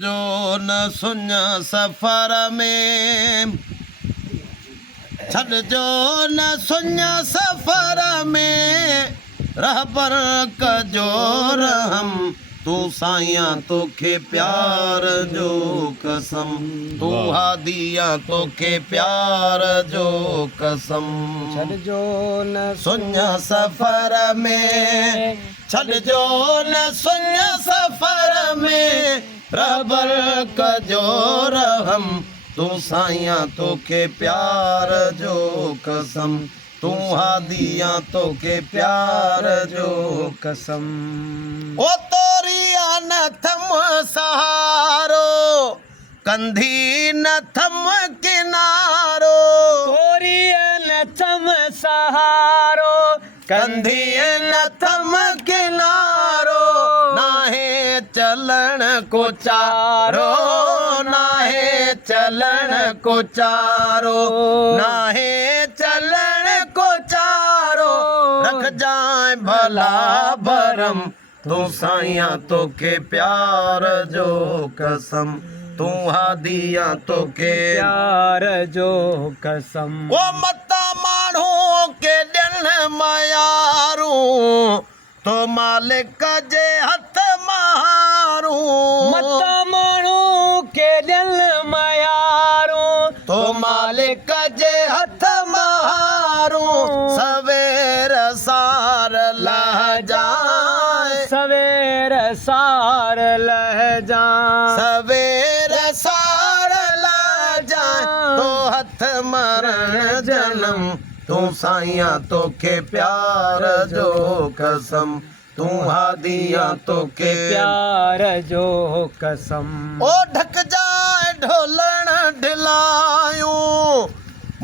जो न सुन सफ़र में छॾ जो न सुन सफ़र में रहबर कजो रहम तू साईं तोखे प्यार जो कसम तू हादिया तोखे प्यार जो कसम छॾ जो न सुन सफ़र में छॾ जो न सुन सफ़र में रहबर कजो रहम तू साईं तोखे प्यार जो कसम तू हादिया तोखे प्यार जो कसम। ओ तोरिया न थम सहारो कंधी न थम किनारो तोरी न थम सहारो कंधी न थम किनारो नाहे चलण को चारो नाहे चलण को चारो नाहे चलण को चारो रख जाए भला भरम तू साईं तोखे प्यार जो कसम तू हादिया तोखे प्यार जो कसम। ओ मता माण्हू के ॾियण मयारू तो मालिक जे हथ मारू मत माण्हू के दिल मयारो तो मालिक जे हथ मारू सवेर सार लह जाए सवेर सार लह जा सवेर सार लह जाए तो हथ मरण जनम तू साईं तोखे प्यार जो कसम तू हादिया तोखे प्यार जो कसम। ओ ढक जाए ढोलण ढिलायूं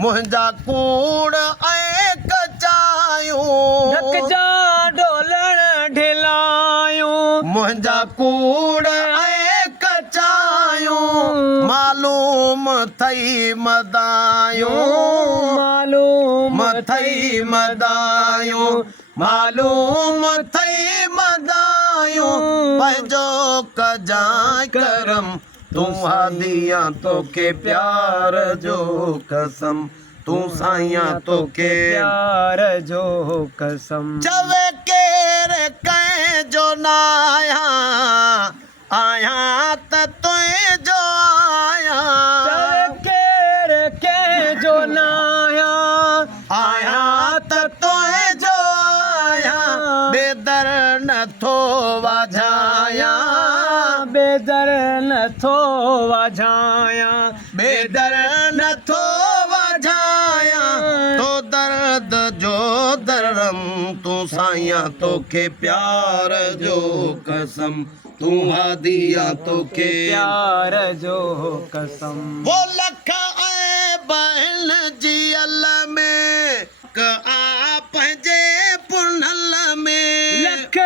मुंहिंजा कूड़ ऐं कचायूं ढक जा ढोलण ढिलायूं मुंहिंजा कूड़ ऐं कचायूं मालूम थई मदायूं मालूम मथई मदायूं मालूम थई मदायूं पंहिंजो कजाए करम तू हादिया तोखे प्यार जो कसम तू साईं तोखे प्यार जो कसम। चवे केर कंहिंजो न आया त तुंहिंजो आया केर के जो नाया आया त तुंहिंजो आया बेदर नथो वाझाया बेदर नथो वाझाया बेदर नथो वाझाया तो दर्द जो दरम तू साईं तोखे प्यार जो कसम तू हादिया तोखे प्यार जो कसम। वो लख ऐं बहन जी अल में आ पंहिंजे पुनल में लख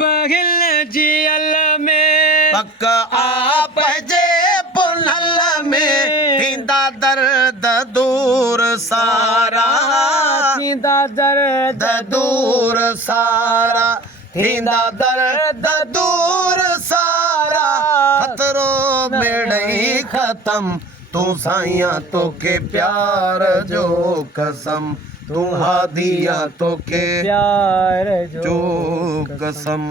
बहिल जी अल में पक आ पंहिंजे पुनल में थींदा दर्द दूर सारा थींदा दर्द दूर सारा थींदा दर्द दूर सारा खतरो मिड़ई ख़त्म तू साईं तोखे प्यार जो कसम तू हादिया तोखे प्यार जो कसम।